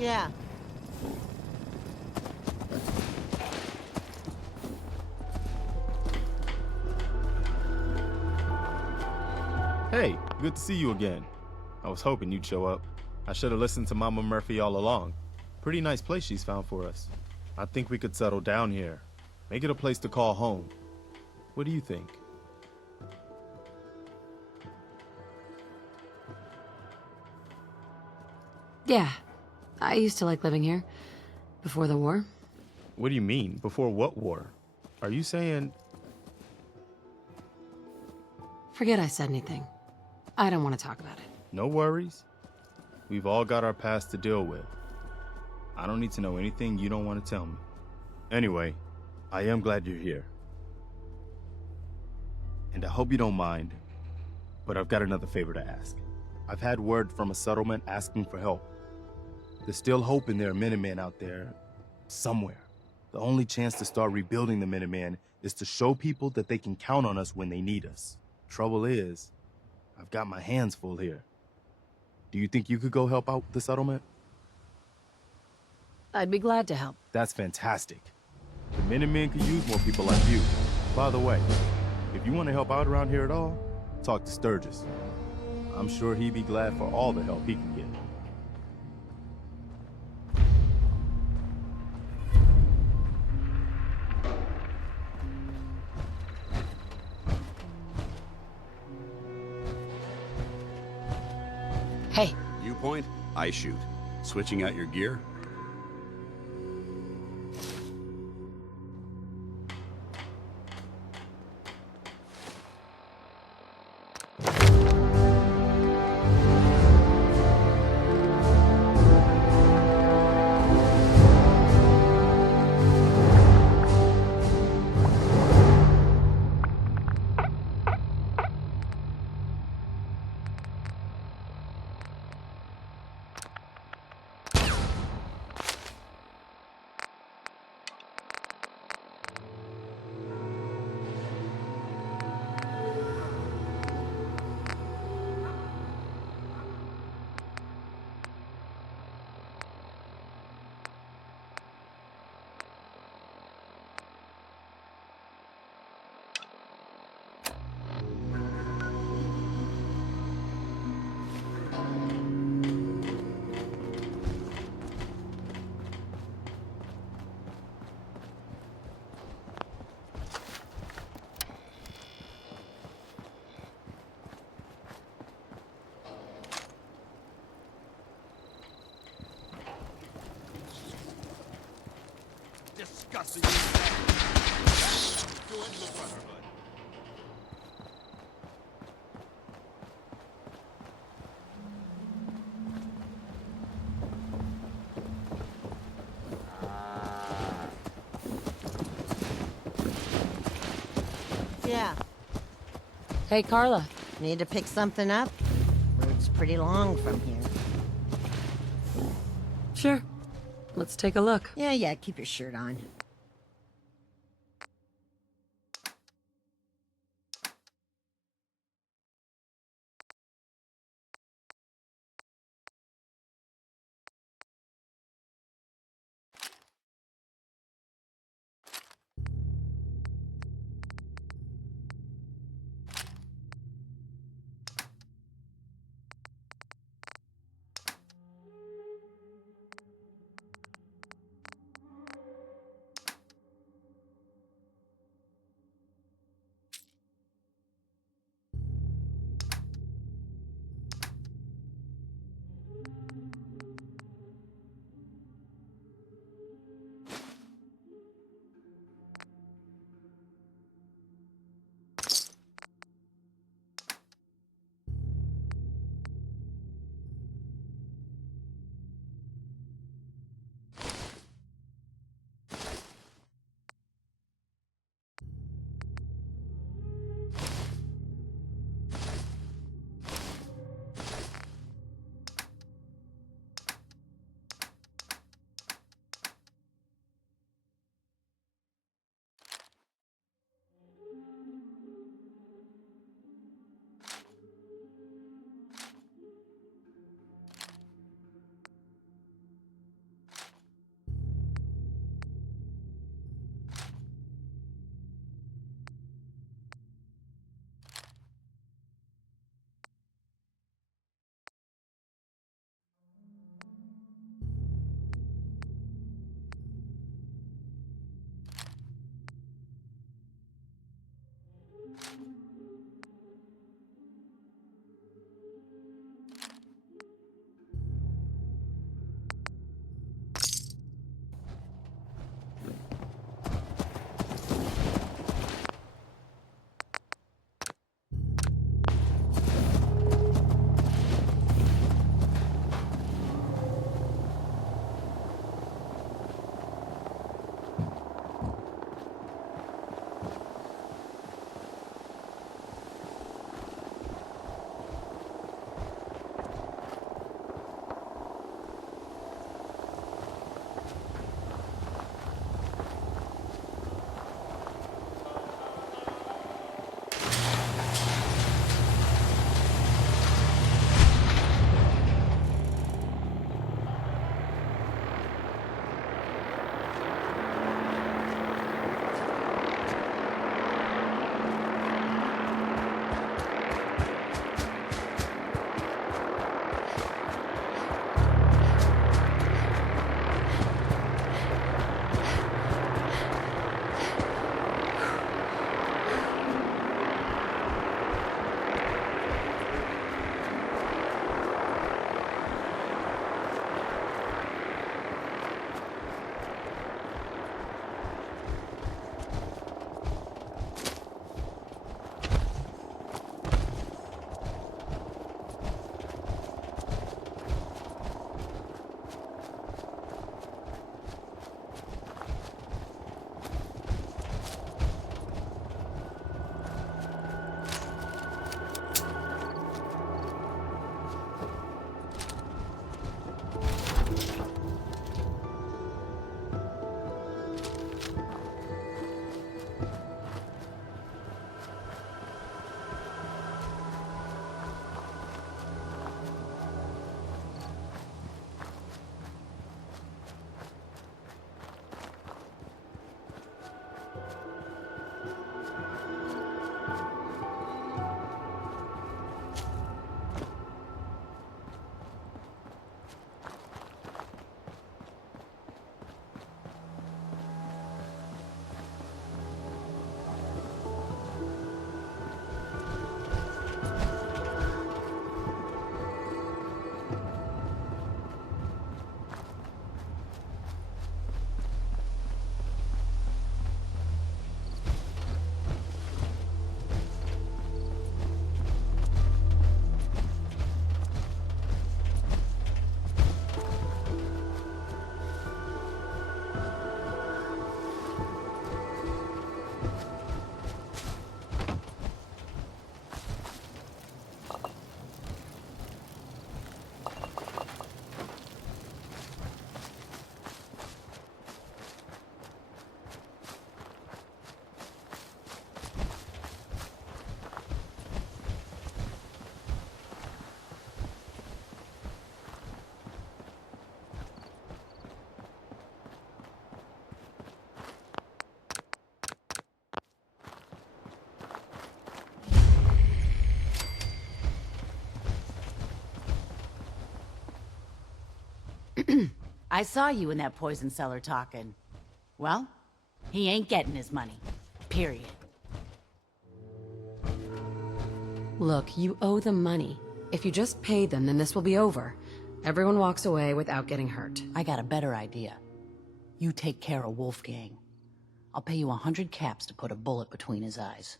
Yeah. Hey, good to see you again. I was hoping you'd show up. I should have listened to Mama Murphy all along. Pretty nice place she's found for us. I think we could settle down here. Make it a place to call home. What do you think? Yeah, I used to like living here. Before the war. What do you mean? Before what war? Are you saying... Forget I said anything. I don't want to talk about it. No worries? We've all got our past to deal with. I don't need to know anything you don't want to tell me. Anyway, I am glad you're here. And I hope you don't mind, but I've got another favor to ask. I've had word from a settlement asking for help. There's still hope in there are Minutemen out there, somewhere. The only chance to start rebuilding the Minutemen is to show people that they can count on us when they need us. Trouble is, I've got my hands full here. Do you think you could go help out the settlement? I'd be glad to help. That's fantastic. The Minutemen could use more people like you. By the way, if you want to help out around here at all, talk to Sturgis. I'm sure he'd be glad for all the help he can get. Hey, You point, I shoot. Switching out your gear? Disgusting. Join the Brotherhood. Yeah. hey Carla. Need to pick something up? Road's pretty long from here. Sure. Let's take a look. Yeah, keep your shirt on. I saw you in that poison cellar talking. Well, he ain't getting his money. Period. Look, you owe them money. If you just pay them, then this will be over. Everyone walks away without getting hurt. I got a better idea. You take care of Wolfgang. I'll pay you 100 caps to put a bullet between his eyes.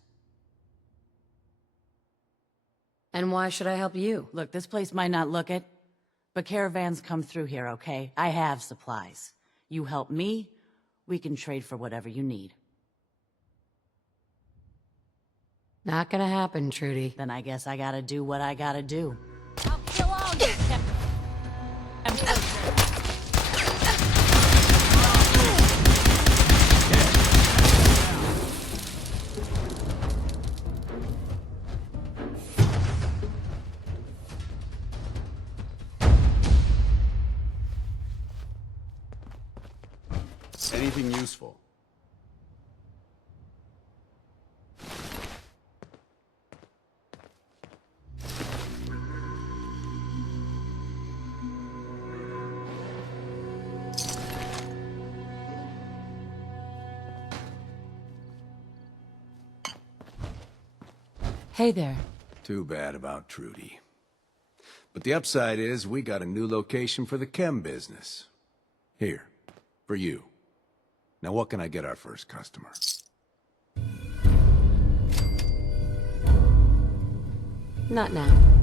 And why should I help you? Look, this place might not look it, but caravans come through here, okay? I have supplies. You help me, we can trade for whatever you need. Not gonna happen, Trudy. Then I guess I gotta do what I gotta do. I'll kill all you, Captain. Anything useful? Hey there. Too bad about Trudy. But the upside is we got a new location for the chem business. Here, for you. Now what can I get our first customer? Not now.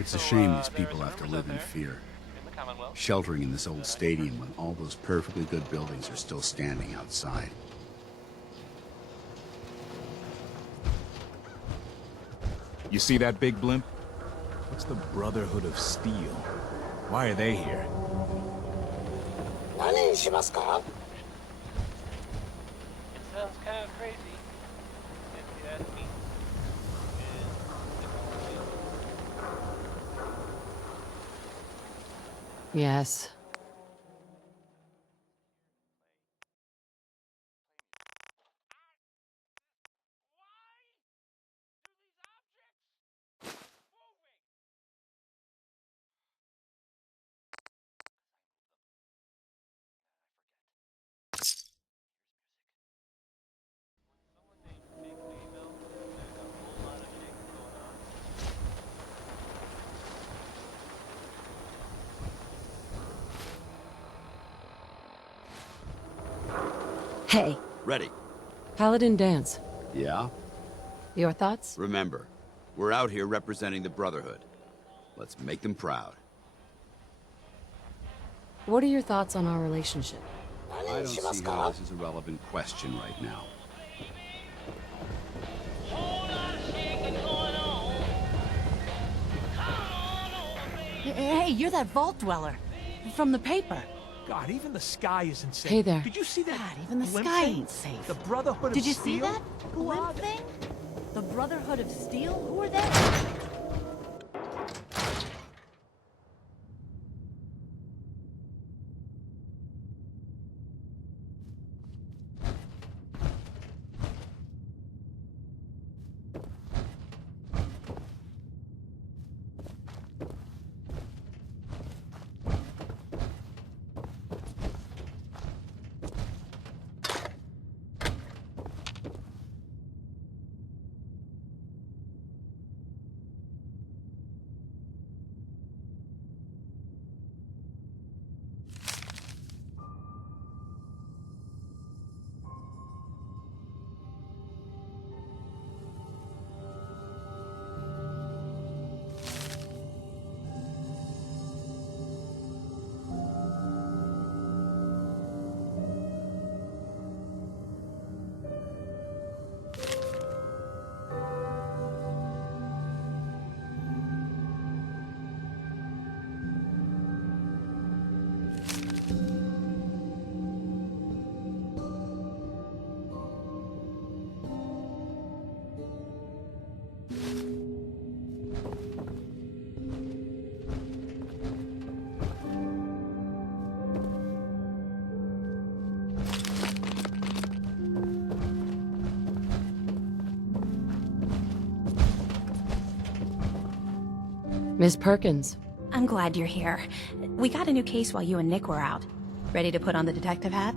It's a shame these people have to live in fear. Sheltering in this old stadium when all those perfectly good buildings are still standing outside. You see that big blimp? What's the Brotherhood of Steel? Why are they here? 何にしますか? It sounds kind of crazy, if you ask me. Yes. Hey, Ready? Paladin Danse. Yeah? Your thoughts? Remember, we're out here representing the Brotherhood. Let's make them proud. What are your thoughts on our relationship? I don't see how this is a relevant question right now. Hey, you're that vault dweller from the paper. God, even the sky isn't safe. Hey there. Did you see that? God, even the blimp sky thing? ain't safe. The Brotherhood Did of you Steel? see that Who are blimp they? thing? The Brotherhood of Steel? Who are they? Miss Perkins. I'm glad you're here. We got a new case while you and Nick were out. Ready to put on the detective hat?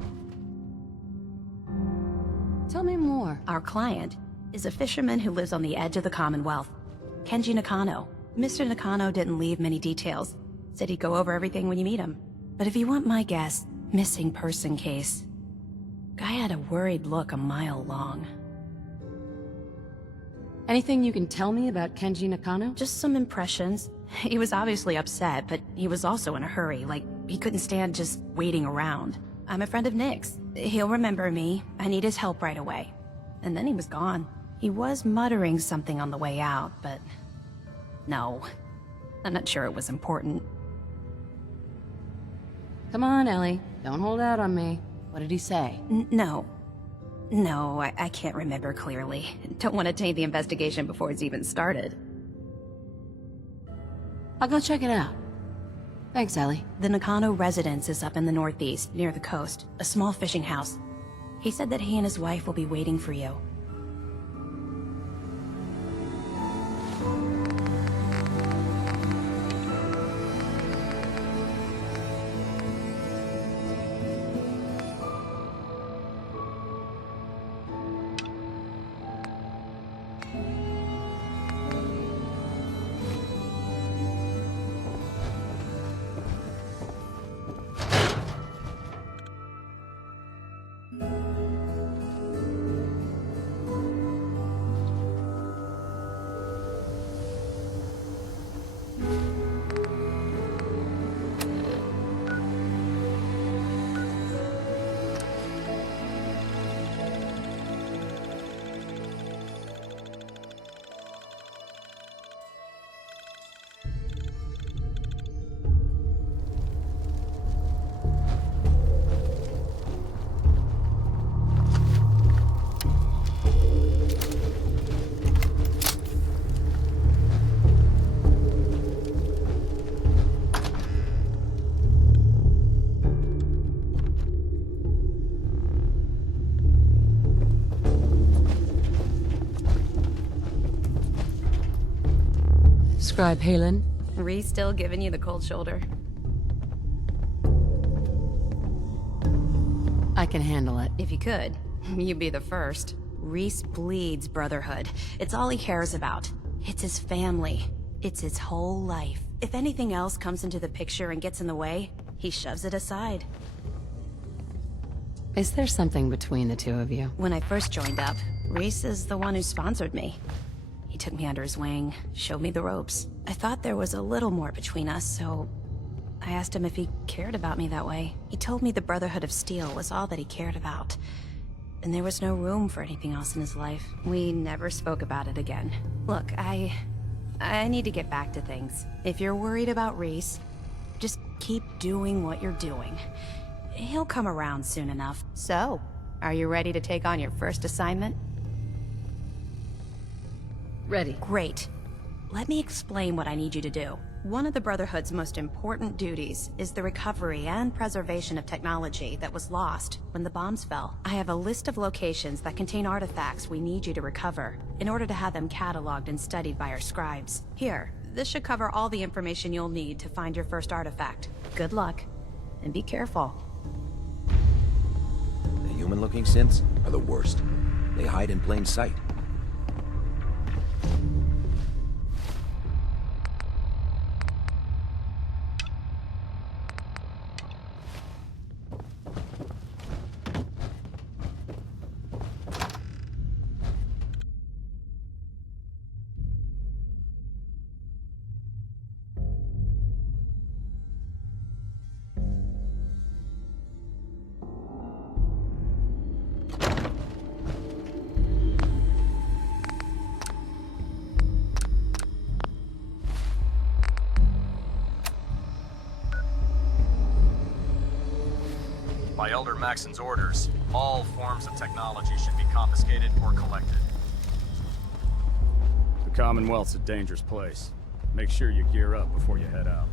Tell me more. Our client is a fisherman who lives on the edge of the Commonwealth. Kenji Nakano. Mr. Nakano didn't leave many details. Said he'd go over everything when you meet him. But if you want my guess, missing person case. Guy had a worried look a mile long. Anything you can tell me about Kenji Nakano? Just some impressions. He was obviously upset, but he was also in a hurry, like he couldn't stand just waiting around. I'm a friend of Nick's. He'll remember me. I need his help right away. And then he was gone. He was muttering something on the way out, but... no. I'm not sure it was important. Come on, Ellie. Don't hold out on me. What did he say? No. No, I can't remember clearly. Don't want to taint the investigation before it's even started. I'll go check it out. Thanks, Ellie. The Nakano residence is up in the northeast, near the coast. A small fishing house. He said that he and his wife will be waiting for you. Scribe Halen. Reese still giving you the cold shoulder? I can handle it. If you could, you'd be the first. Reese bleeds brotherhood. It's all he cares about. It's his family. It's his whole life. If anything else comes into the picture and gets in the way, he shoves it aside. Is there something between the two of you? When I first joined up, Reese is the one who sponsored me. He took me under his wing, showed me the ropes. I thought there was a little more between us, so I asked him if he cared about me that way. He told me the Brotherhood of Steel was all that he cared about, and there was no room for anything else in his life. We never spoke about it again. Look, I need to get back to things. If you're worried about Reese, just keep doing what you're doing. He'll come around soon enough. So, are you ready to take on your first assignment? Ready. Great. Let me explain what I need you to do. One of the Brotherhood's most important duties is the recovery and preservation of technology that was lost when the bombs fell. I have a list of locations that contain artifacts we need you to recover in order to have them cataloged and studied by our scribes. Here, this should cover all the information you'll need to find your first artifact. Good luck, and be careful. The human-looking synths are the worst. They hide in plain sight. By Elder Maxon's orders, all forms of technology should be confiscated or collected. The Commonwealth's a dangerous place. Make sure you gear up before you head out.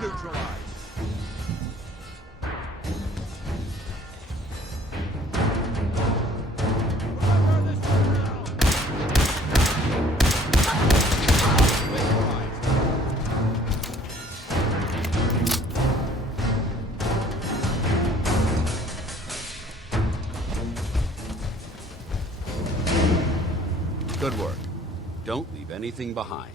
neutralized. Good work. Don't leave anything behind.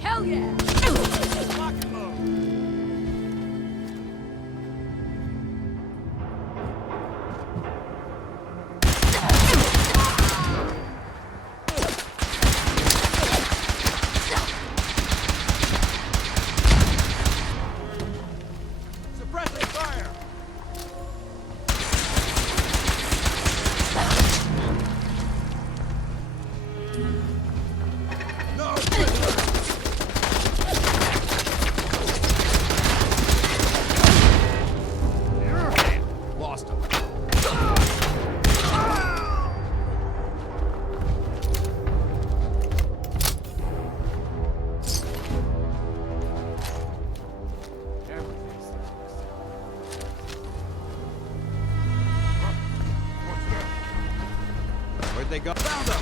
Hell yeah! Lock and load. Suppressing fire. No prisoners. Lost him. Where'd they go? Found them!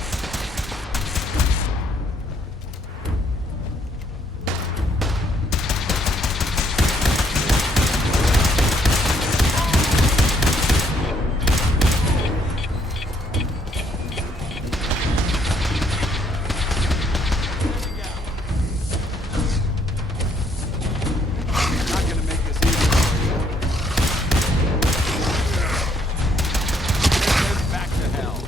Not gonna make this easy for you. Get this back to hell.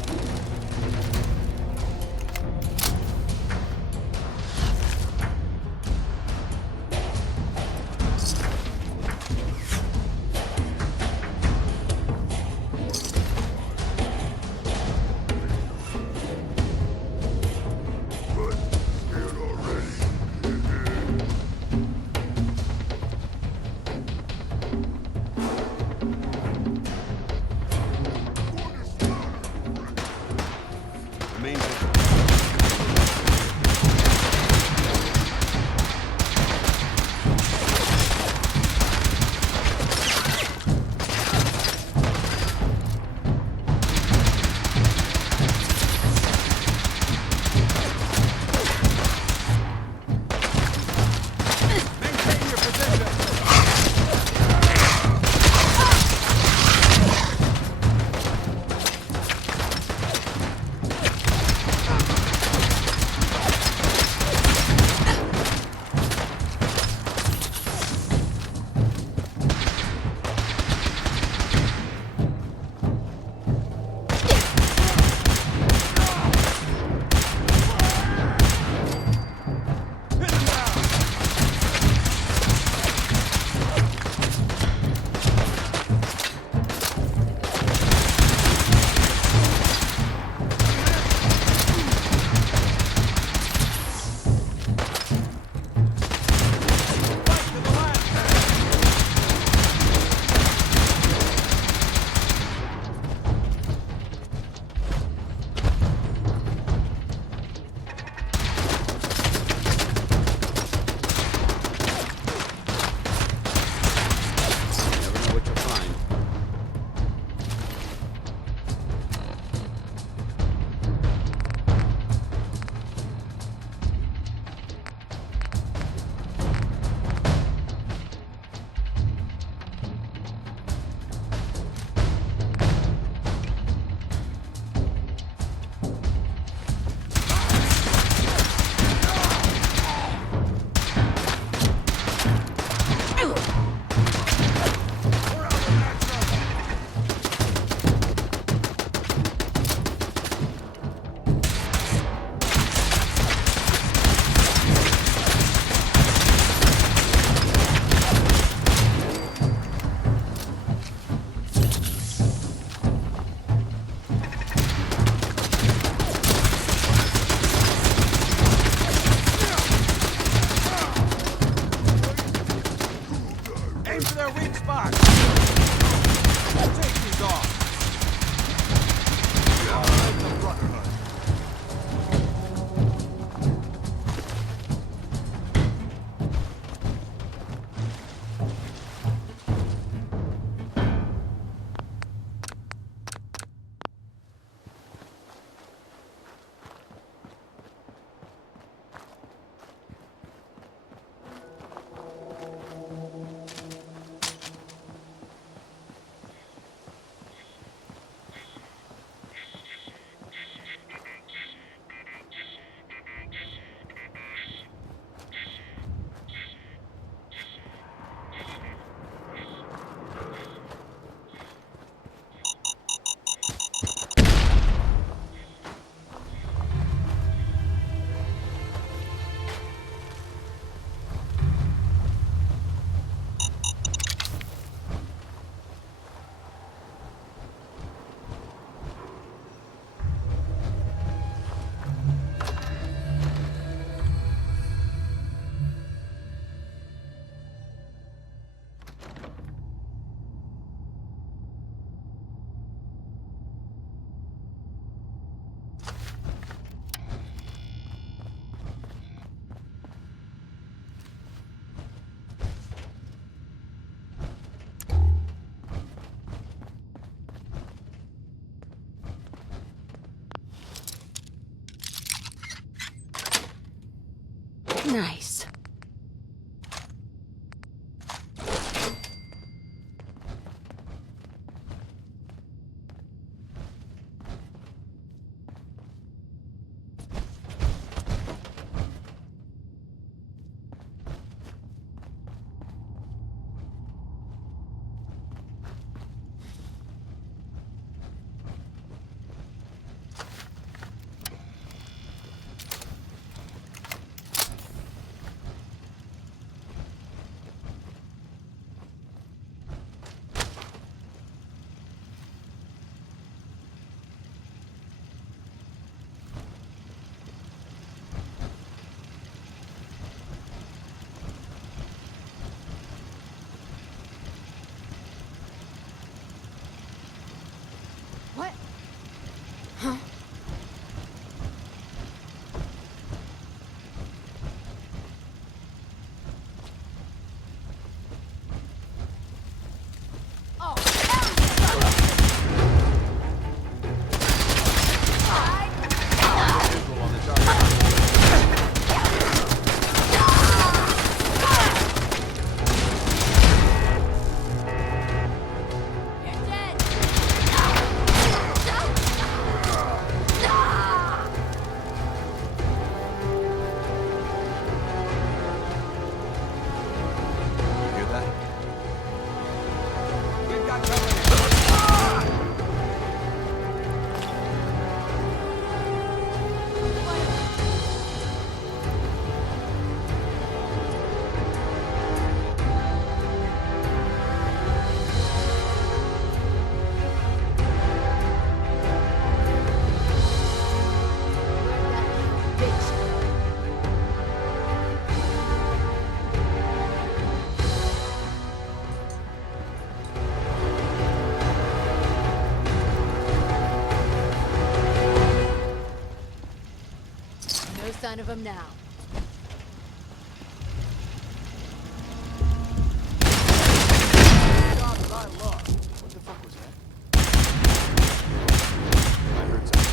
sign of him now. What the fuck was that? I heard something.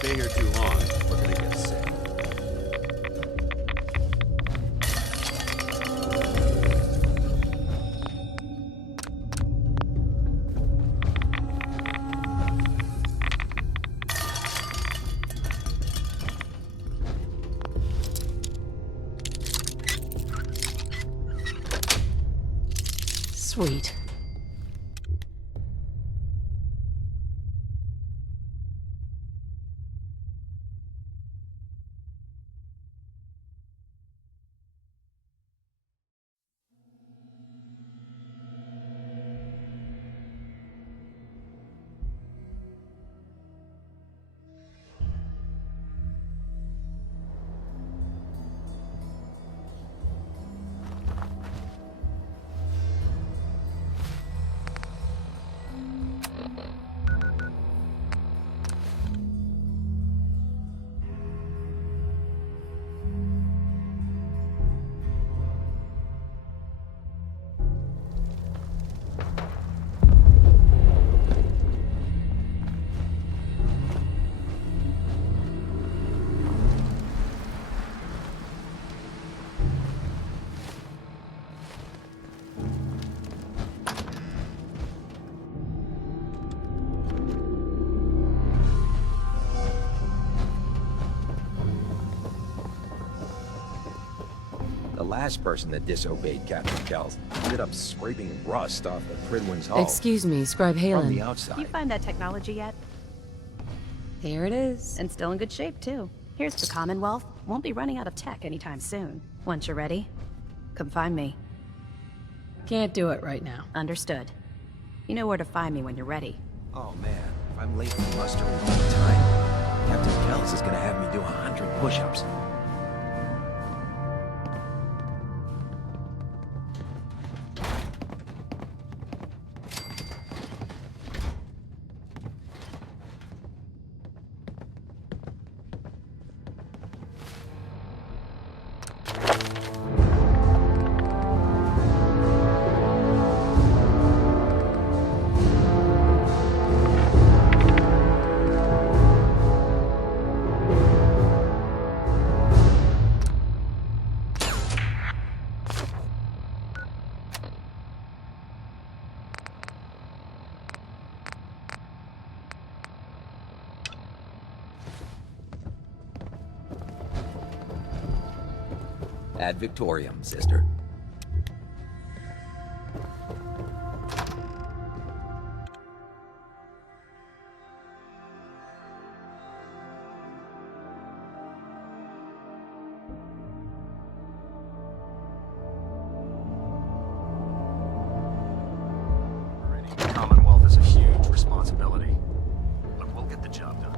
Stay here too long, we're gonna get sick. Sweet. The last person that disobeyed Captain Kells ended up scraping rust off the Pridwin's hull. Excuse me, Scribe From the Halen. outside. You find that technology yet? Here it is. And still in good shape, too. Here's the Commonwealth. Won't be running out of tech anytime soon. Once you're ready, come find me. Can't do it right now. Understood. You know where to find me when you're ready. Oh man, if I'm late for mustering all the time, Captain Kells is gonna have me do 100 push-ups. Ad Victoriam, sister. The Commonwealth is a huge responsibility. Look, we'll get the job done.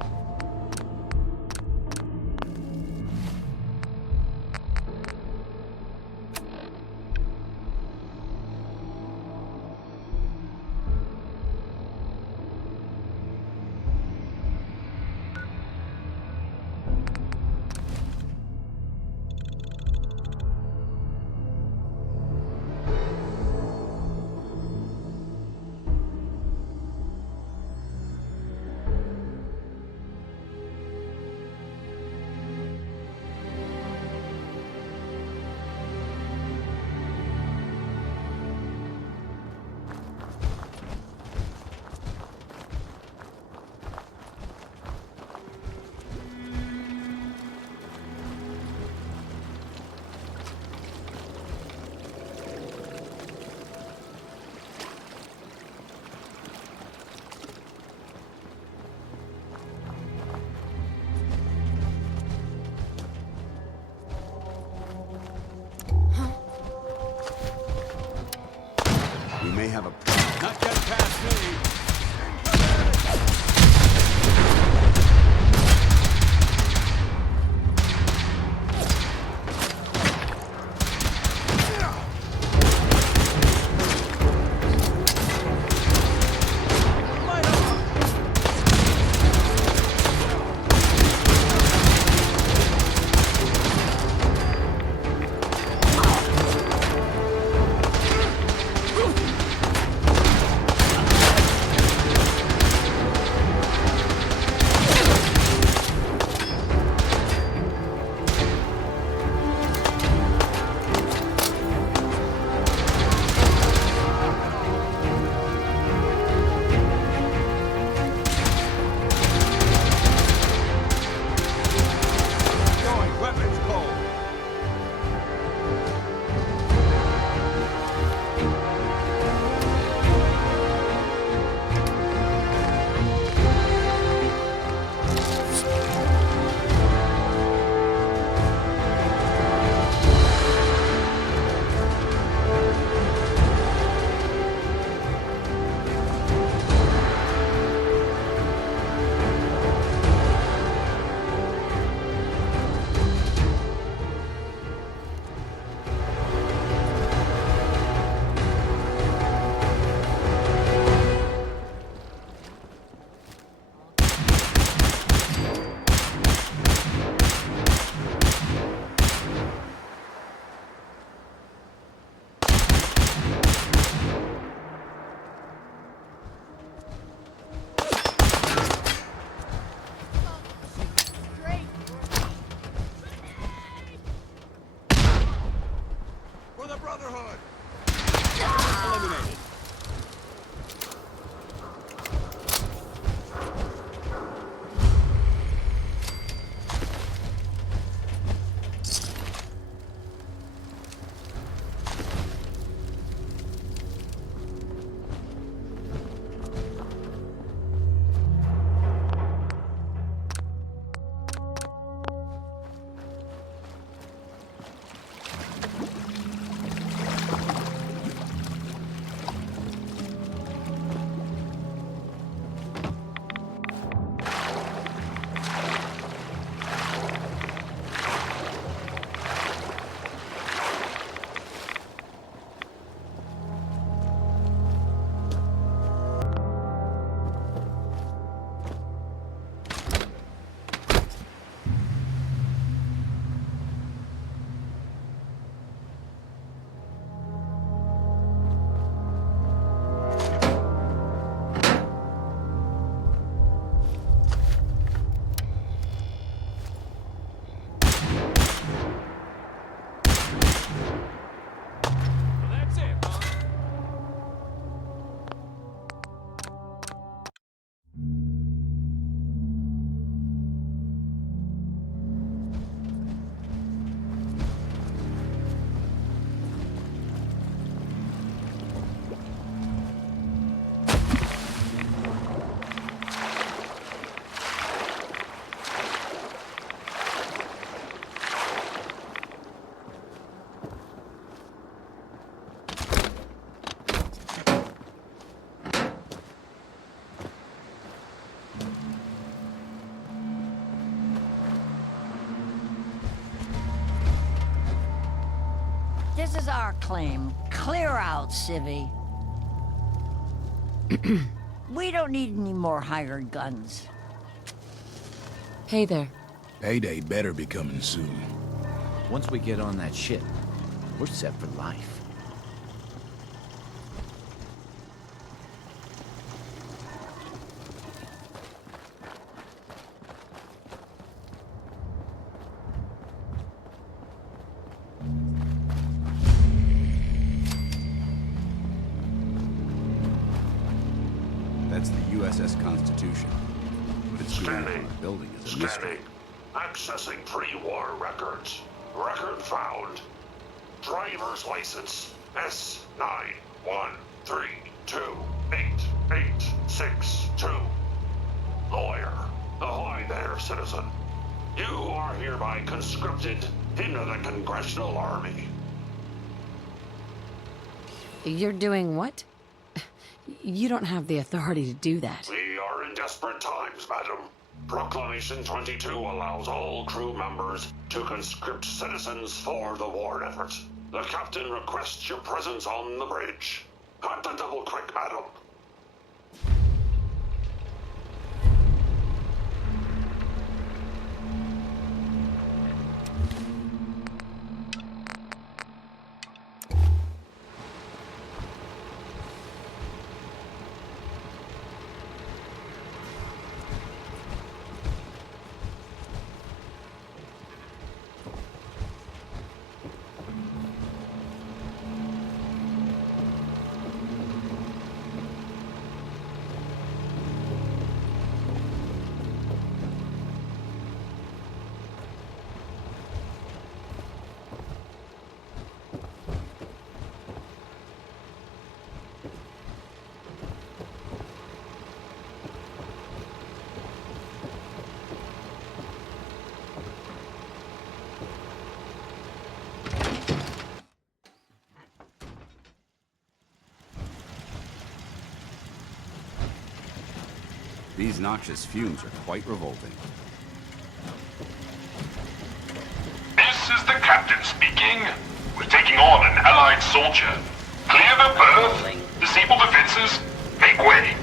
We may have a... Not get past me! This is our claim. Clear out, civvy. We don't need any more hired guns. Hey there. Payday better be coming soon. Once we get on that ship, we're set for life. That's the USS Constitution. But it's going on the building is a mystery. Accessing pre-war records. Record found. Driver's license S91328862. Lawyer. Ahoy there, citizen. You are hereby conscripted into the Congressional Army. You're doing what? You don't have the authority to do that. We are in desperate times, madam. Proclamation 22 allows all crew members to conscript citizens for the war effort. The captain requests your presence on the bridge. At the double quick, madam. These noxious fumes are quite revolting. This is the captain speaking. We're taking on an allied soldier. Clear the berth, disable defenses, make way.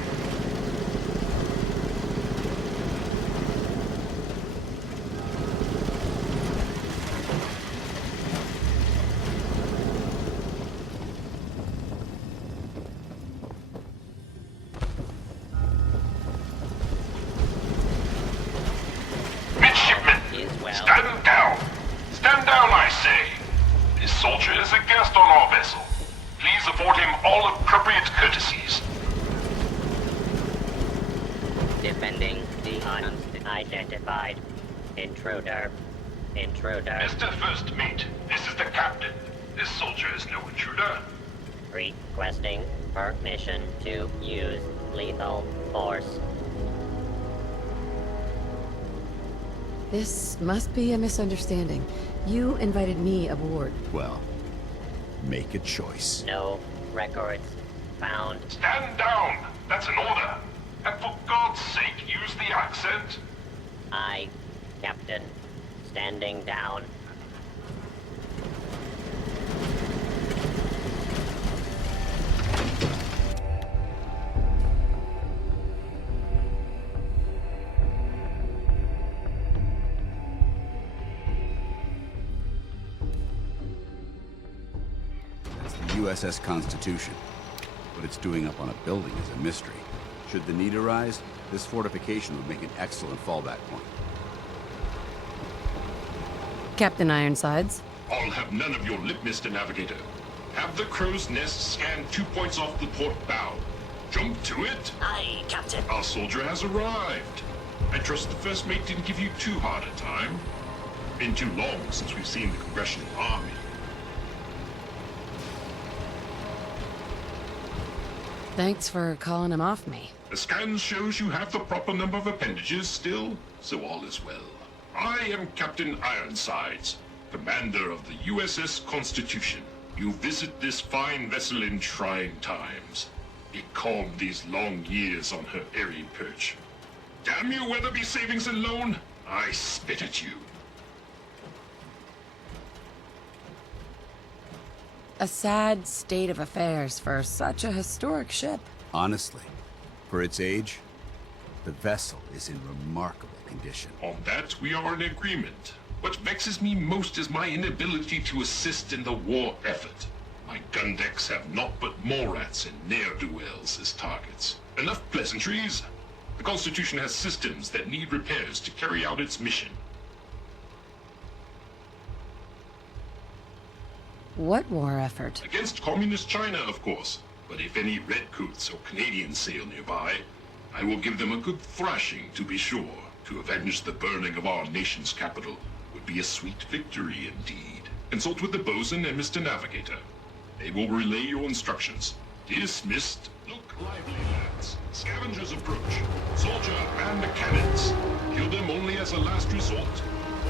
Stand down! Stand down, I say! This soldier is a guest on our vessel. Please afford him all appropriate courtesies. Defending the unidentified intruder. Mr. First Mate, this is the captain. This soldier is no intruder. Requesting permission to use lethal force. This must be a misunderstanding. You invited me aboard. Well, make a choice. No records found. Stand down! That's an order. And for God's sake, use the accent. I, Captain, standing down. USS Constitution. What it's doing up on a building is a mystery. Should the need arise, this fortification would make an excellent fallback point. Captain Ironsides. I'll have none of your lip, Mr. Navigator. Have the crow's nest scan 2 points off the port bow. Jump to it. Aye, Captain. Our soldier has arrived. I trust the first mate didn't give you too hard a time. Been too long since we've seen the Congressional Army. Thanks for calling him off me. The scan shows you have the proper number of appendages still, so all is well. I am Captain Ironsides, commander of the USS Constitution. You visit this fine vessel in trying times. Be calm these long years on her airy perch. Damn you, Weatherby Savings and Loan! I spit at you. A sad state of affairs for such a historic ship. Honestly, for its age, the vessel is in remarkable condition. On that, we are in agreement. What vexes me most is my inability to assist in the war effort. My gun decks have naught but Morats and ne'er-do-wells as targets. Enough pleasantries. The Constitution has systems that need repairs to carry out its mission. What war effort? Against Communist China, of course. But if any Redcoats or Canadians sail nearby, I will give them a good thrashing, to be sure. To avenge the burning of our nation's capital would be a sweet victory indeed. Consult with the bosun and Mr. Navigator. They will relay your instructions. Dismissed. Look lively, lads. Scavengers approach. Soldier, man the cannons. Kill them only as a last resort.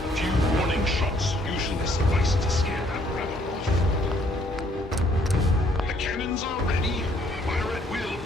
A few warning shots usually suffice to scare that rabble off. The cannons are ready. Fire at will.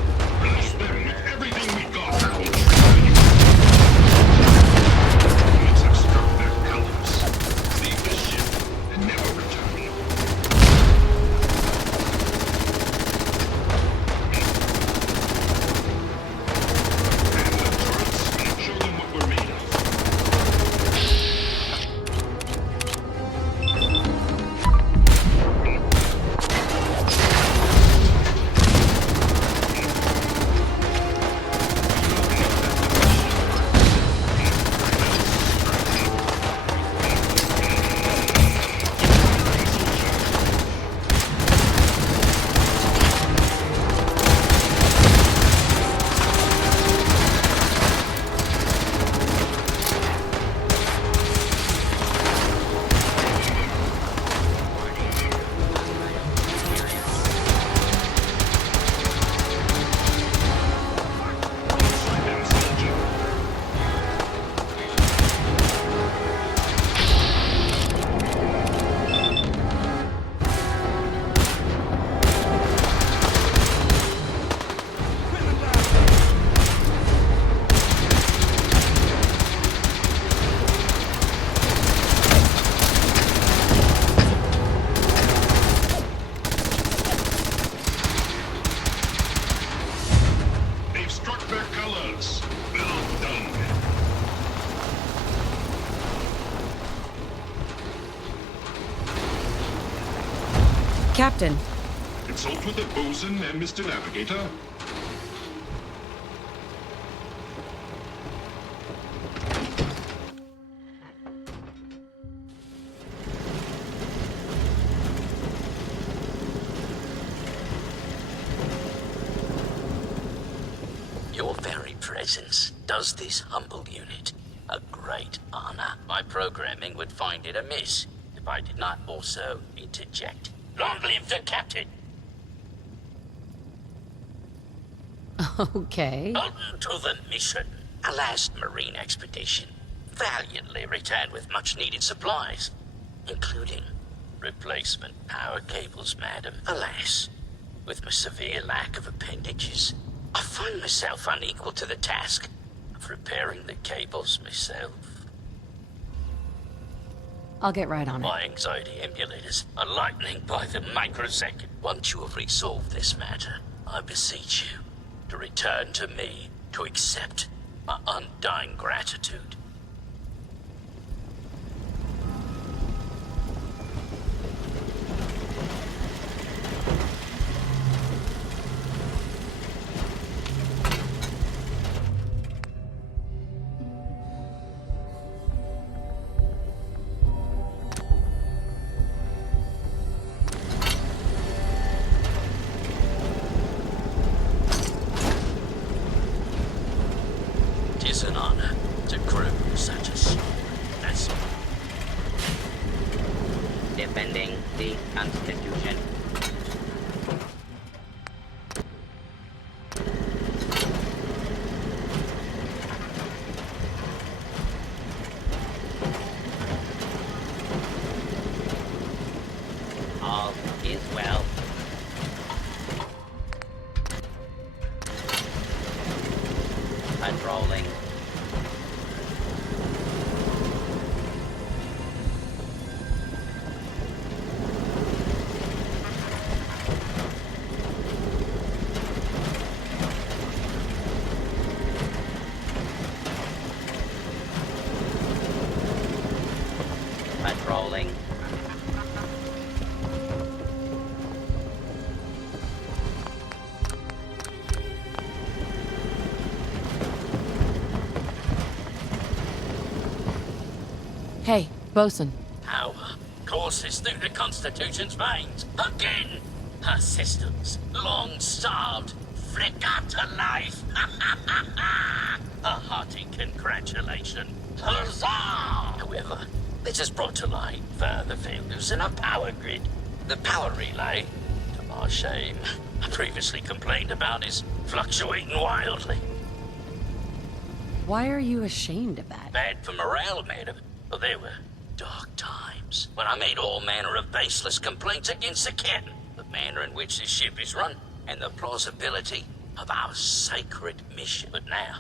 Captain. Consult with the bosun and Mr. Navigator. Your very presence does this humble unit a great honor. My programming would find it amiss if I did not also interject. Long live the captain! Okay. On to the mission. A last marine expedition valiantly returned with much-needed supplies, including replacement power cables, madam. Alas, with my severe lack of appendages, I find myself unequal to the task of repairing the cables myself. I'll get right on it. My anxiety emulators are lightning by the microsecond. Once you have resolved this matter, I beseech you to return to me to accept my undying gratitude. It is an honor to crew such as vessel. Defending the Constitution. All is well. Patrolling. Patrolling. Hey, bosun. Power courses through the Constitution's veins. Again! Her systems, long starved, flicker to life. A hearty congratulations. Huzzah! However, this has brought to light further failures in our power grid. The power relay, to my shame, I previously complained about, is fluctuating wildly. Why are you ashamed of that? Bad for morale, madam. Well, there were dark times when I made all manner of baseless complaints against the captain, the manner in which this ship is run, and the plausibility of our sacred mission. But now,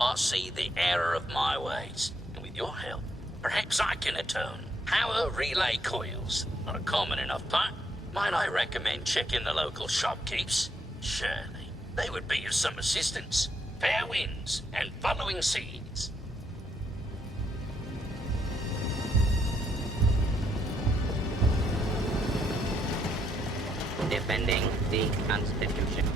I see the error of my ways, and with your help, perhaps I can atone. Power relay coils, not a common enough part. Might I recommend checking the local shopkeepers? Surely, they would be of some assistance. Fair winds and following seas. Defending the Constitution.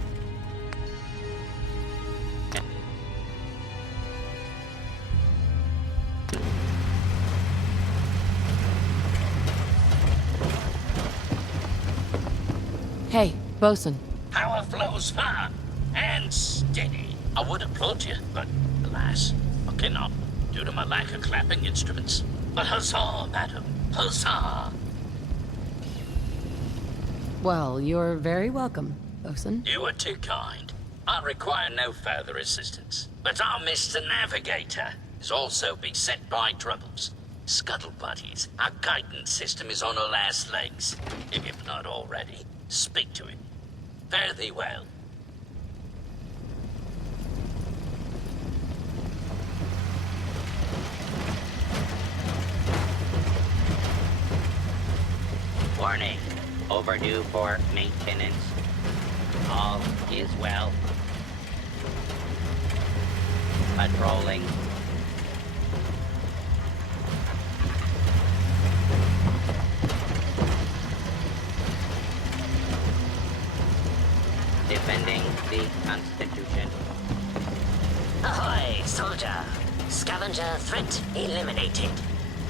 Hey, bosun. Power flows far and steady. I would applaud you, but alas, I cannot, due to my lack of clapping instruments. But huzzah, madam, huzzah! Well, you're very welcome, bosun. You are too kind. I require no further assistance. But our Mr. Navigator is also beset by troubles. Scuttle buddies, our guidance system is on her last legs. If not already, speak to him. Fare thee well. Warning. Overdue for maintenance. All is well. Patrolling. defending the Constitution. Ahoy, soldier! Scavenger threat eliminated.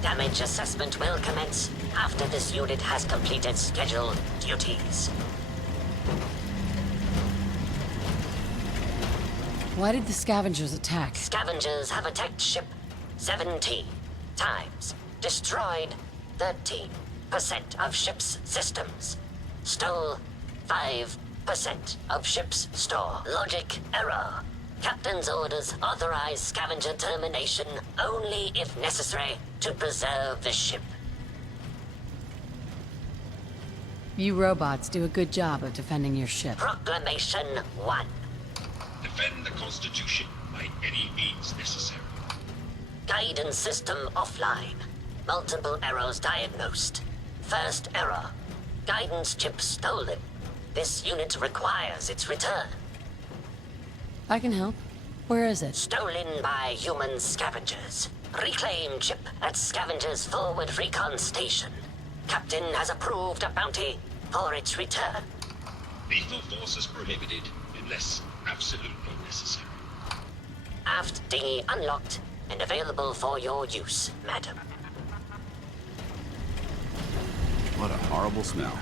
Damage assessment will commence after this unit has completed scheduled duties. Why did the scavengers attack? Scavengers have attacked ship 17 times, destroyed 13% of ship's systems, stole 5% of ship's store. Logic error. Captain's orders authorize scavenger termination only if necessary to preserve the ship. You robots do a good job of defending your ship. Proclamation 1. Defend the Constitution by any means necessary. Guidance system offline. Multiple errors diagnosed. First error. Guidance chip stolen. This unit requires its return. I can help. Where is it? Stolen by human scavengers. Reclaim chip at Scavenger's forward recon station. Captain has approved a bounty for its return. Lethal force is prohibited unless absolutely necessary. Aft dinghy unlocked and available for your use, madam. What a horrible smell.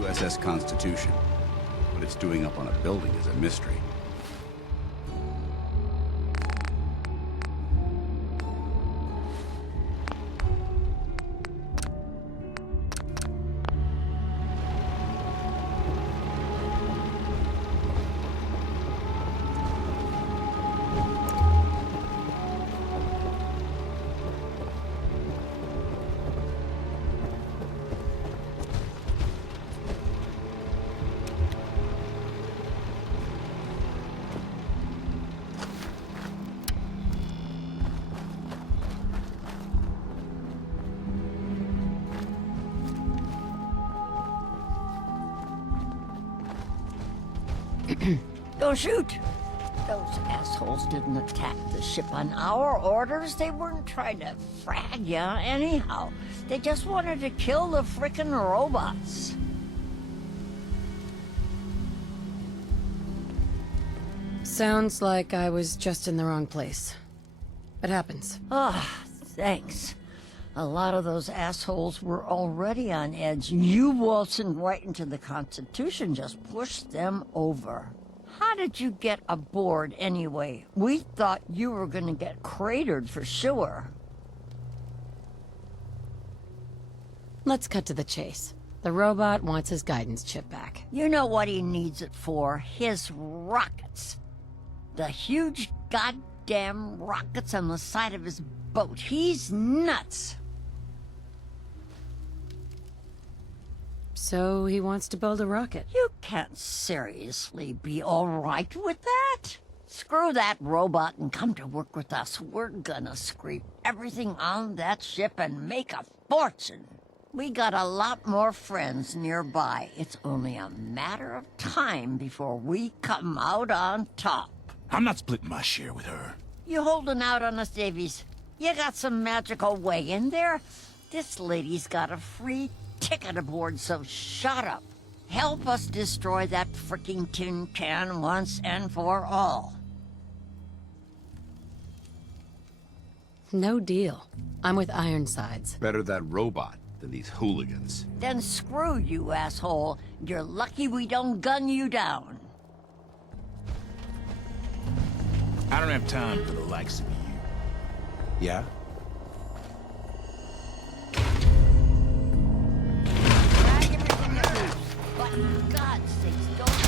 USS Constitution. What it's doing up on a building is a mystery. Don't shoot! Those assholes didn't attack the ship on our orders. They weren't trying to frag ya anyhow. They just wanted to kill the frickin' robots. Sounds like I was just in the wrong place. It happens. Ah, thanks. A lot of those assholes were already on edge. You waltzing right into the Constitution just pushed them over. How did you get aboard anyway? We thought you were gonna get cratered for sure. Let's cut to the chase. The robot wants his guidance chip back. You know what he needs it for? His rockets. The huge goddamn rockets on the side of his boat. He's nuts. So he wants to build a rocket. You can't seriously be all right with that. Screw that robot and come to work with us. We're gonna scrape everything on that ship and make a fortune. We got a lot more friends nearby. It's only a matter of time before we come out on top. I'm not splitting my share with her. You holding out on us, Davies? You got some magical way in there? This lady's got a free ticket aboard, so shut up. Help us destroy that freaking tin can once and for all. No deal. I'm with Ironsides. Better that robot than these hooligans. Then screw you, asshole. You're lucky we don't gun you down. I don't have time for the likes of you. Yeah? But for God's sakes, don't...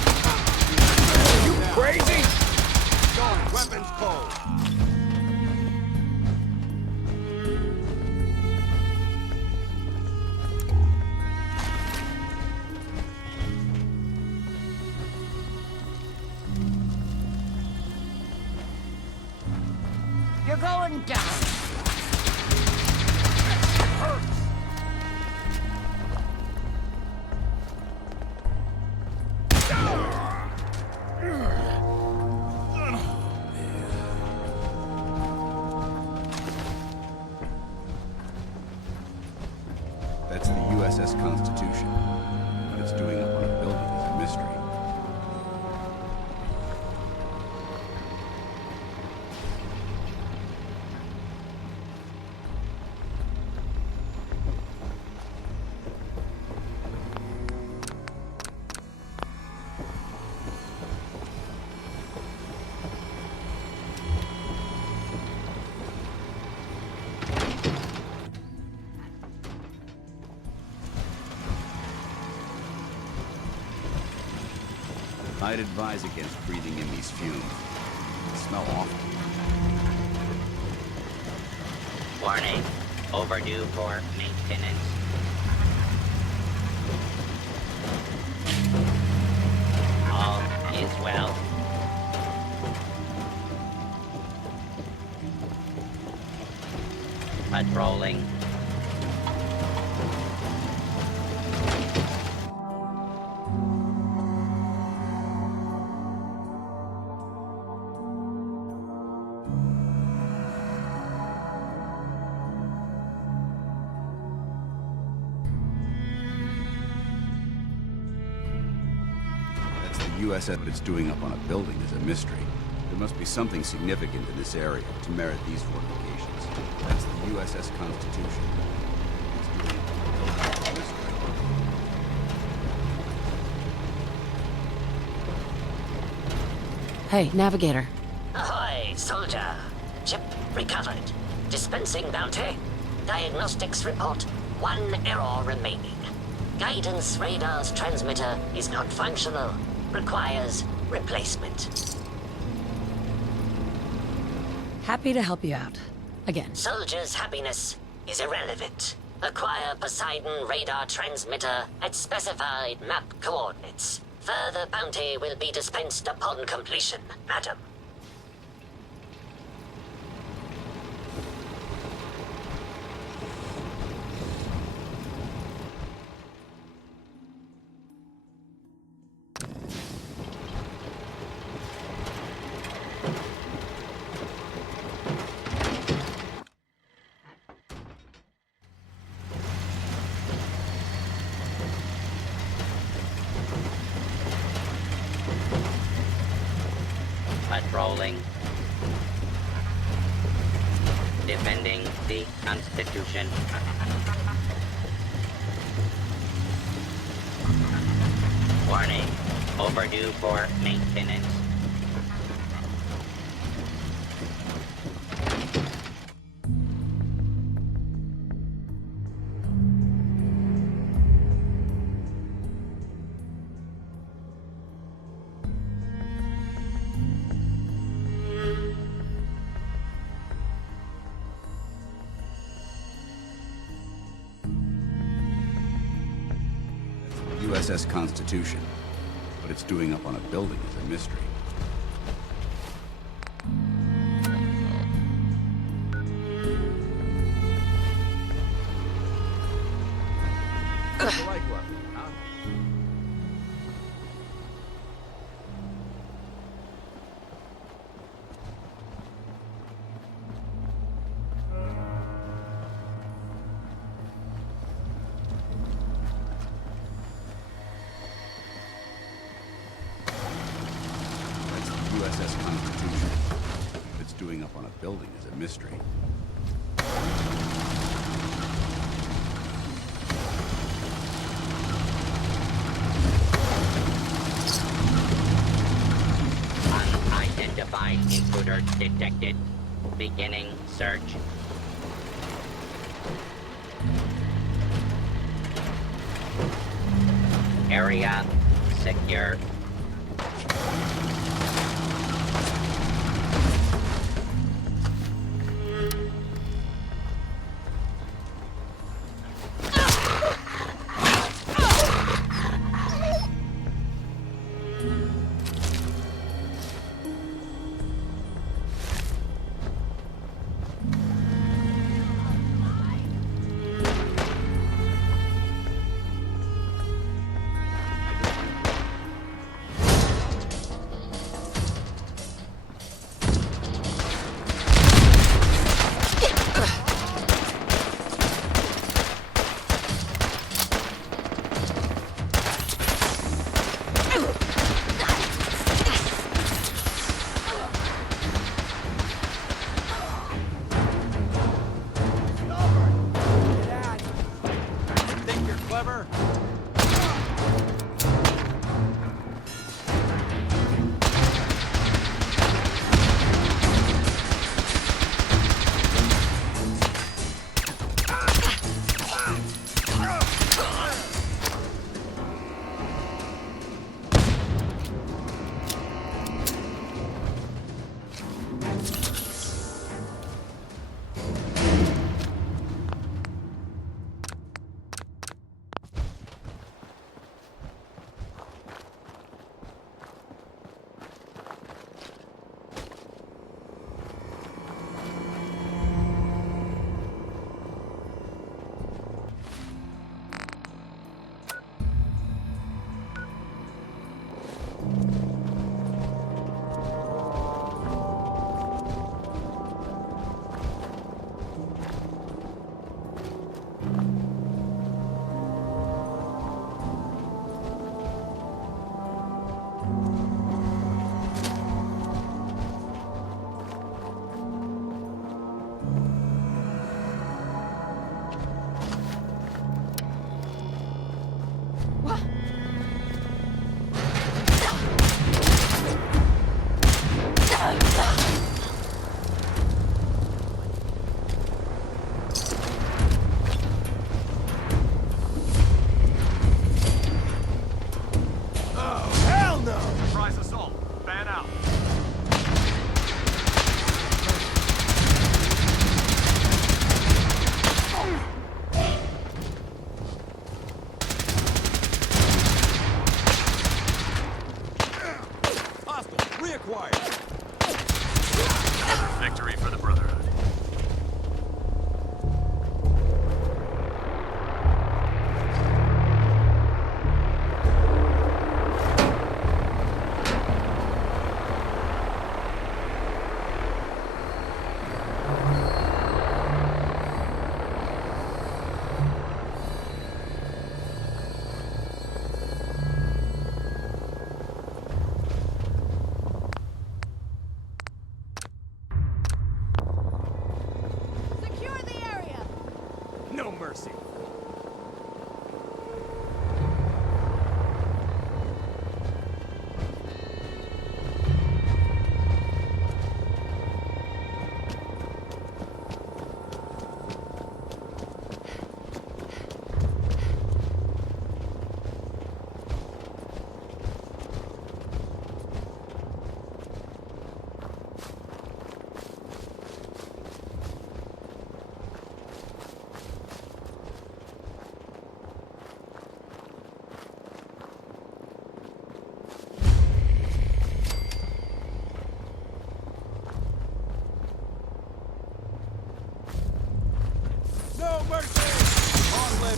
You crazy? Going weapons cold. going down. That's the USS Constitution. What it's doing up on a building is a mystery. I'd advise against breathing in these fumes. They smell awful. Warning. Overdue for maintenance. All is well. Patrolling. USS, what it's doing up on a building is a mystery. There must be something significant in this area to merit these fortifications. That's the USS Constitution. It's doing up on a building is a mystery. Hey, navigator. Ahoy, soldier. Chip recovered. Dispensing bounty. Diagnostics report. 1 error remaining. Guidance radar's transmitter is not functional. Requires replacement. Happy to help you out. Again. Soldier's happiness is irrelevant. Acquire Poseidon radar transmitter at specified map coordinates. Further bounty will be dispensed upon completion, madam. Patrolling. Defending the Constitution. Warning. Overdue for maintenance. USS Constitution. What it's doing up on a building is a mystery. USS Constitution. What it's doing up on a building is a mystery. Unidentified intruder detected. Beginning search. Area secure.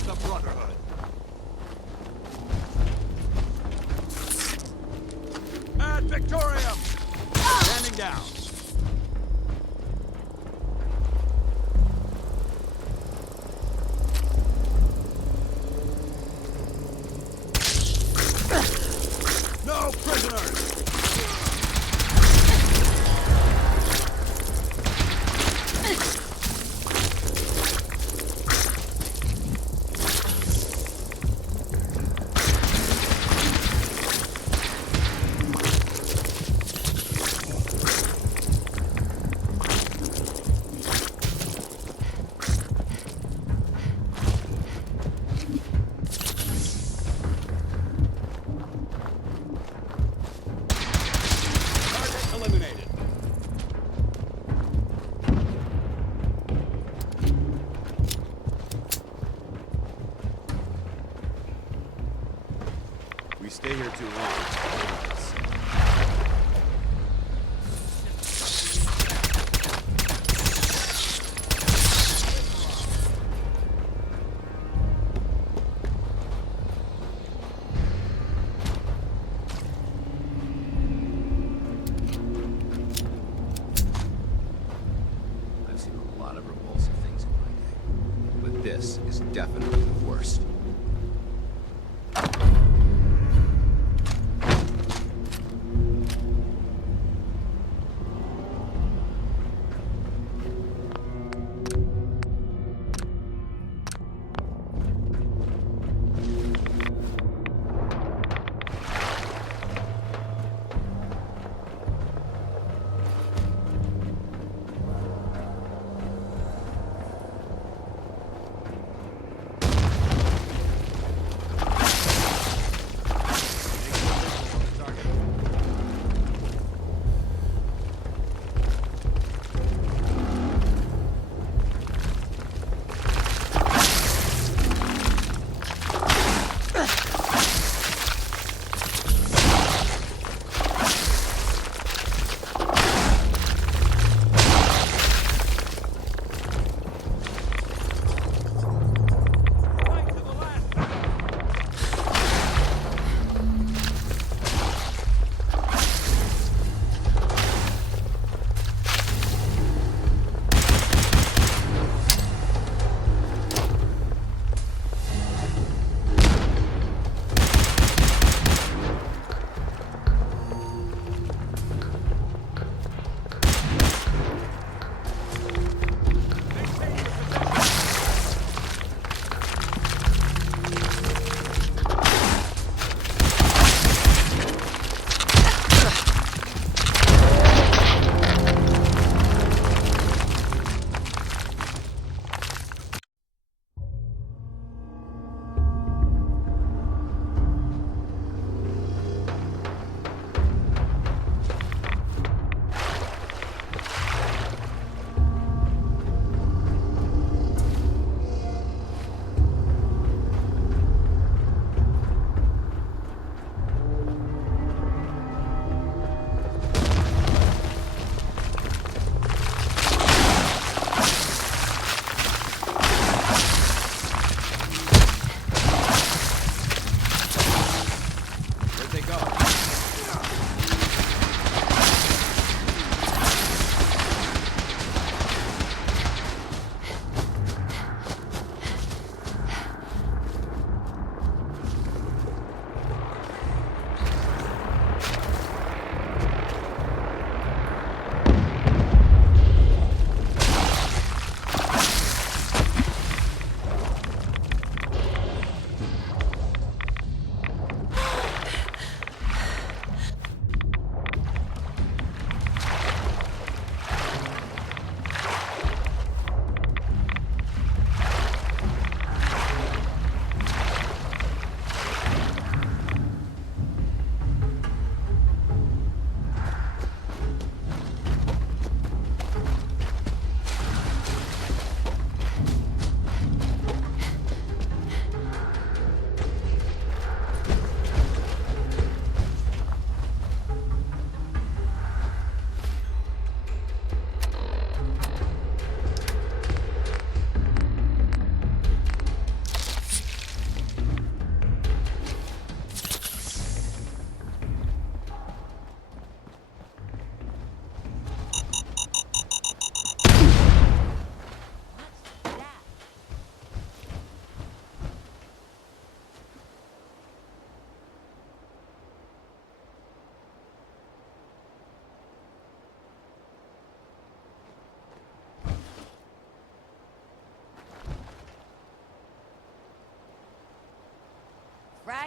the Brotherhood. Ad Victoriam! Standing down. No prisoners! Eliminated. We stay here too long. I've seen a lot of repulsive things in my day, but this is definitely the worst.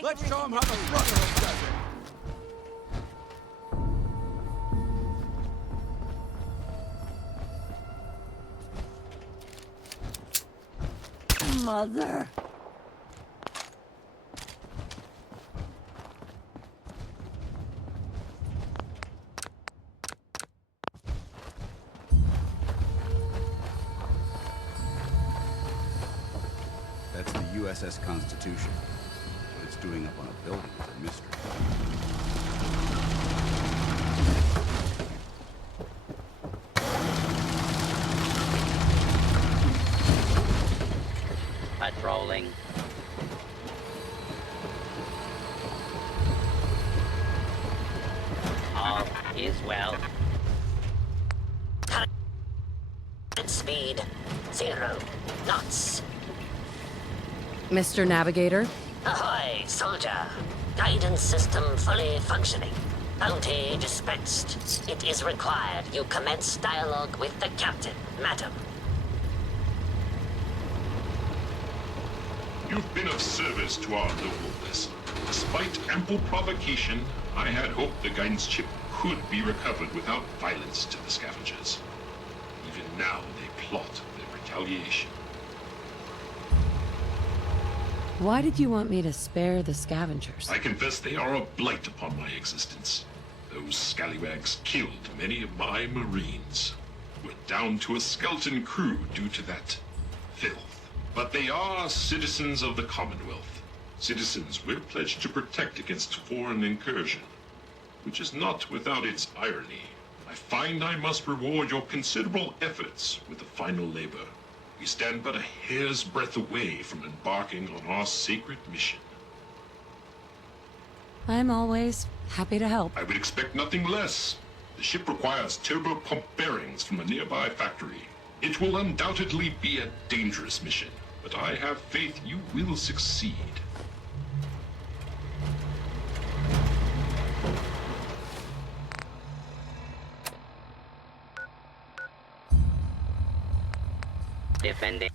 Let's show them how the Brotherhood does it. Mother. That's the USS Constitution. What it's doing up on a building is a mystery. Patrolling. All is well. Current speed 0 knots. Mr. Navigator? Ahoy, soldier. Guidance system fully functioning. Bounty dispatched. It is required you commence dialogue with the captain, madam. You've been of service to our noble vessel. Despite ample provocation, I had hoped the guidance chip could be recovered without violence to the scavengers. Even now, they plot their retaliation. Why did you want me to spare the scavengers? I confess they are a blight upon my existence. Those scallywags killed many of my Marines. We're down to a skeleton crew due to that filth. But they are citizens of the Commonwealth. Citizens we're pledged to protect against foreign incursion. Which is not without its irony. I find I must reward your considerable efforts with the final labor. We stand but a hair's breadth away from embarking on our sacred mission. I'm always happy to help. I would expect nothing less. The ship requires turbo pump bearings from a nearby factory. It will undoubtedly be a dangerous mission, but I have faith you will succeed. Defending.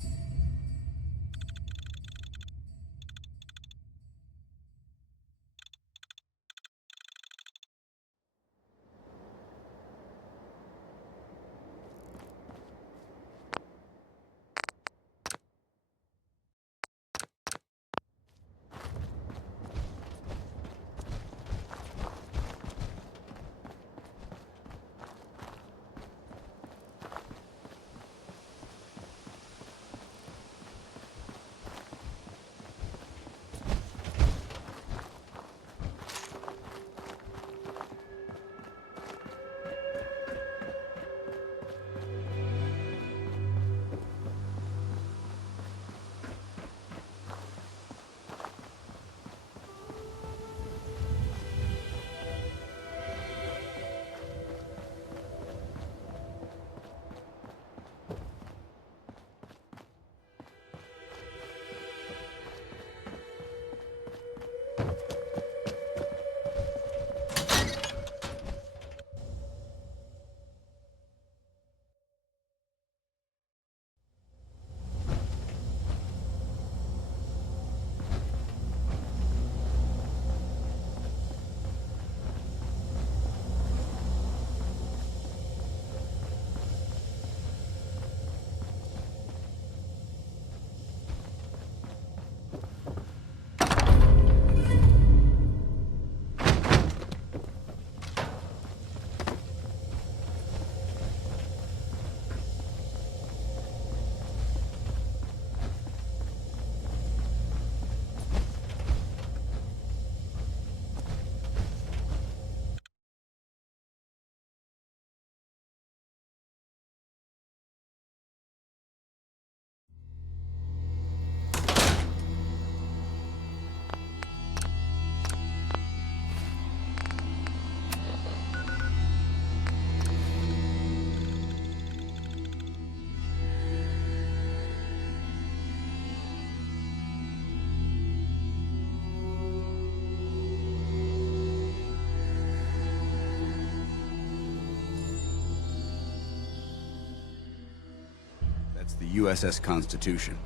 The USS Constitution.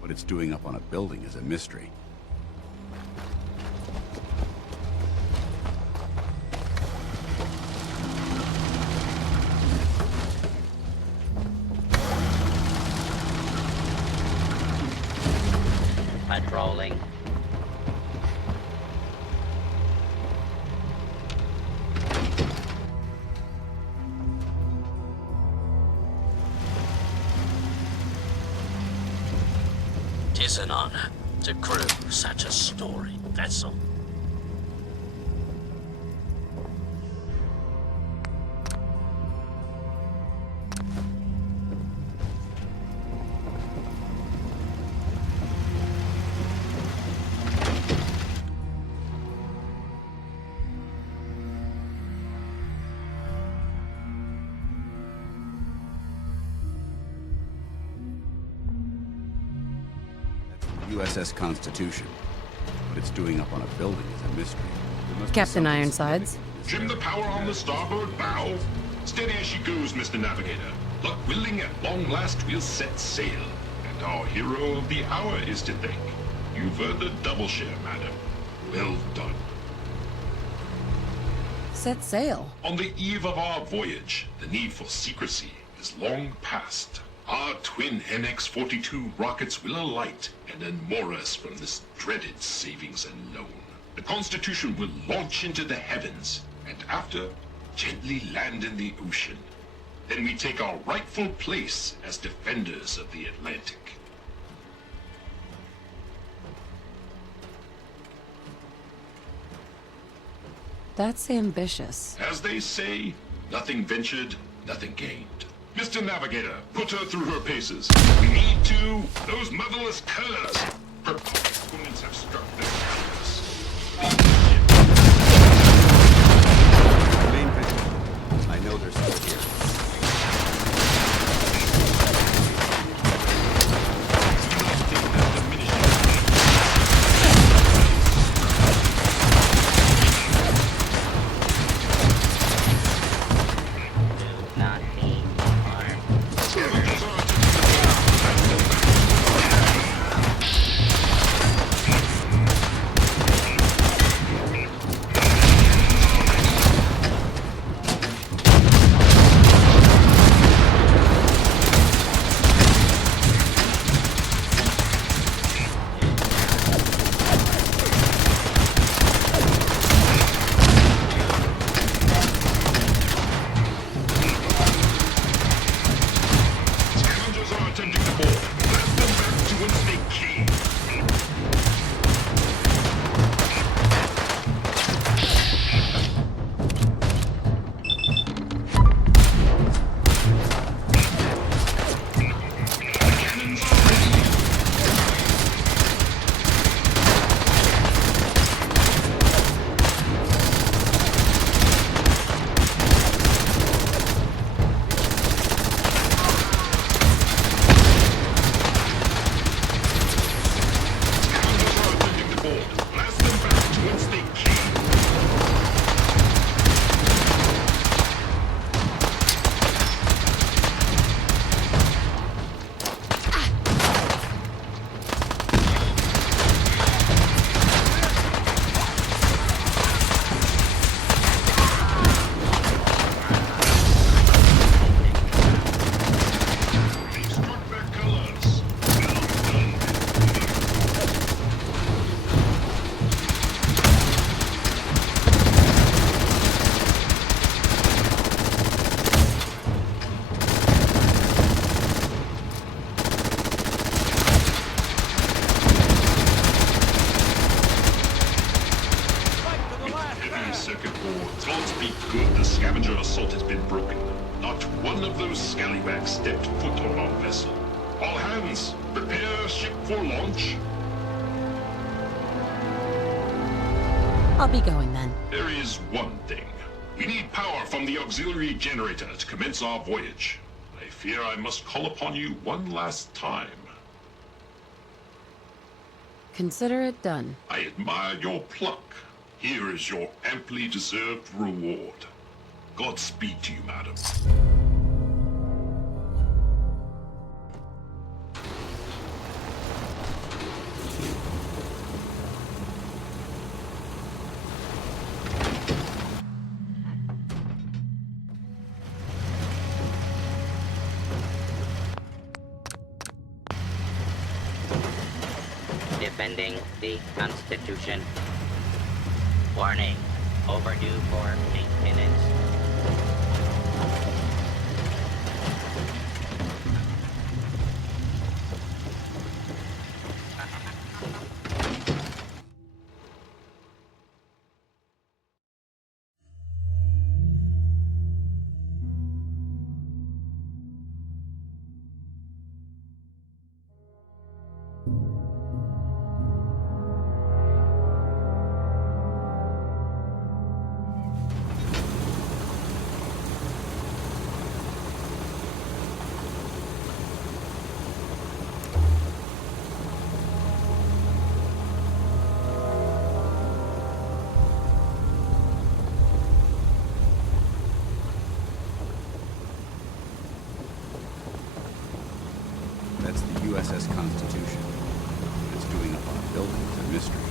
What it's doing up on a building is a mystery. patrolling. Tis an honor to crew such a storied vessel. USS Constitution. What it's doing up on a building is a mystery. There must be Captain something Ironsides. significant in this Trim the area. power on the starboard bow. Steady as she goes, Mr. Navigator. Luck willing, at long last we'll set sail. And our hero of the hour is to thank. You've earned a double share, madam. Well done. Set sail. On the eve of our voyage, the need for secrecy is long past. Our twin NX-42 rockets will alight and unmoor us from this dreaded savings and loan. The Constitution will launch into the heavens, and after, gently land in the ocean. Then we take our rightful place as defenders of the Atlantic. That's ambitious. As they say, nothing ventured, nothing gained. Mr. Navigator, put her through her paces. We need to... Those motherless curs! Opponents have struck their targets. Remain vigilant. I know they're still here. Stepped foot on our vessel. All hands, prepare ship for launch. I'll be going then. There is one thing. We need power from the auxiliary generator to commence our voyage. I fear I must call upon you one last time. Consider it done. I admire your pluck. Here is your amply deserved reward. Godspeed to you, madam. defending the Constitution. Warning, overdue for maintenance. That's the USS Constitution. What it's doing up on a building is a mystery.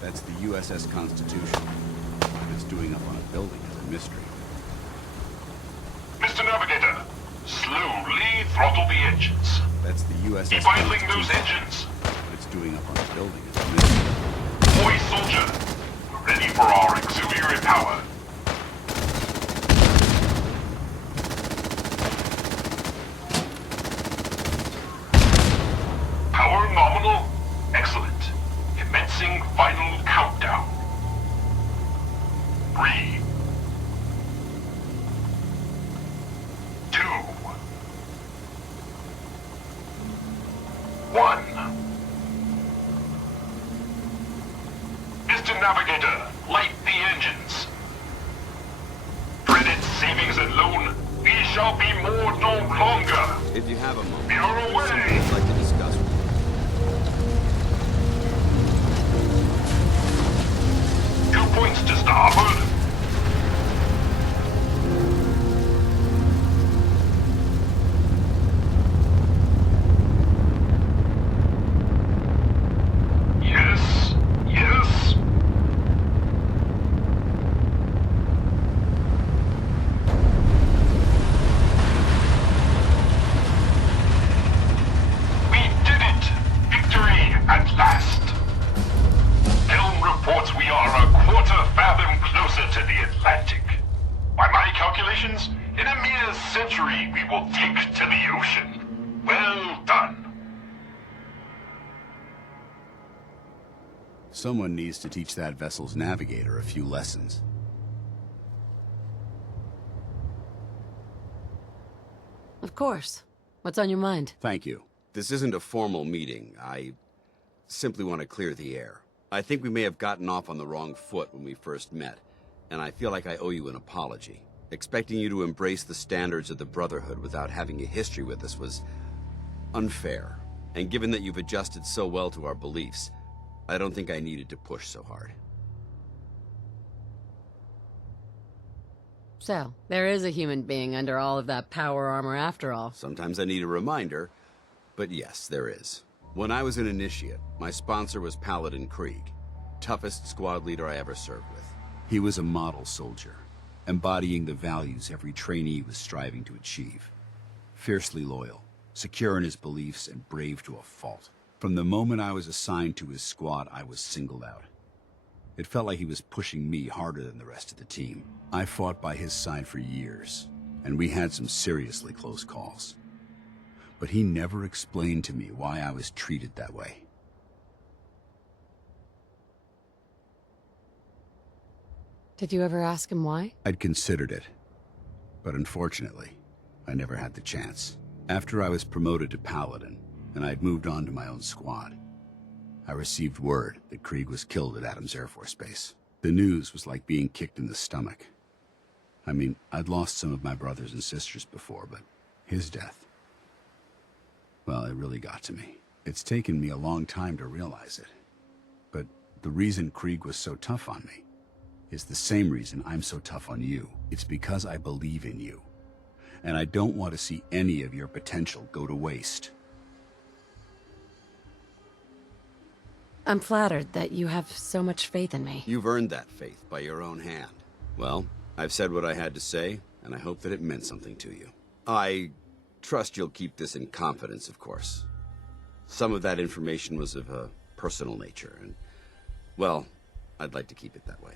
That's the USS Constitution. What it's doing up on a building is a mystery. Mr. Navigator, slowly throttle the engines. That's the USS Keep idling Constitution. those engines. What it's doing up on a building is a mystery. Boy soldier, we're ready for our auxiliary power. Power nominal. Excellent. Commencing final countdown. 3, 2, 1. Mr. Navigator, light the engines. Dreaded savings and loan, we shall be moored no longer. If you have a moment, We are away. something I'd like to discuss with you. 2 points to starboard. Yes, yes. We did it! Victory at last! Helm reports we are a quarter fathom closer to the Atlantic. By my calculations, in a mere century we will take to the ocean. Well done. Someone needs to teach that vessel's navigator a few lessons. Of course. What's on your mind? Thank you. This isn't a formal meeting. I simply want to clear the air. I think we may have gotten off on the wrong foot when we first met, and I feel like I owe you an apology. Expecting you to embrace the standards of the Brotherhood without having a history with us was unfair. And given that you've adjusted so well to our beliefs, I don't think I needed to push so hard. So, there is a human being under all of that power armor after all. Sometimes I need a reminder, but yes, there is. When I was an initiate, my sponsor was Paladin Krieg, toughest squad leader I ever served with. He was a model soldier, embodying the values every trainee was striving to achieve. Fiercely loyal, secure in his beliefs, and brave to a fault. From the moment I was assigned to his squad, I was singled out. It felt like he was pushing me harder than the rest of the team. I fought by his side for years, and we had some seriously close calls. But he never explained to me why I was treated that way. Did you ever ask him why? I'd considered it, but unfortunately, I never had the chance. After I was promoted to Paladin, and I'd moved on to my own squad, I received word that Krieg was killed at Adams Air Force Base. The news was like being kicked in the stomach. I mean, I'd lost some of my brothers and sisters before, but his death... Well, it really got to me. It's taken me a long time to realize it. But the reason Krieg was so tough on me is the same reason I'm so tough on you. It's because I believe in you. And I don't want to see any of your potential go to waste. I'm flattered that you have so much faith in me. You've earned that faith by your own hand. Well, I've said what I had to say, and I hope that it meant something to you. I trust you'll keep this in confidence, of course. Some of that information was of a personal nature, and, well, I'd like to keep it that way.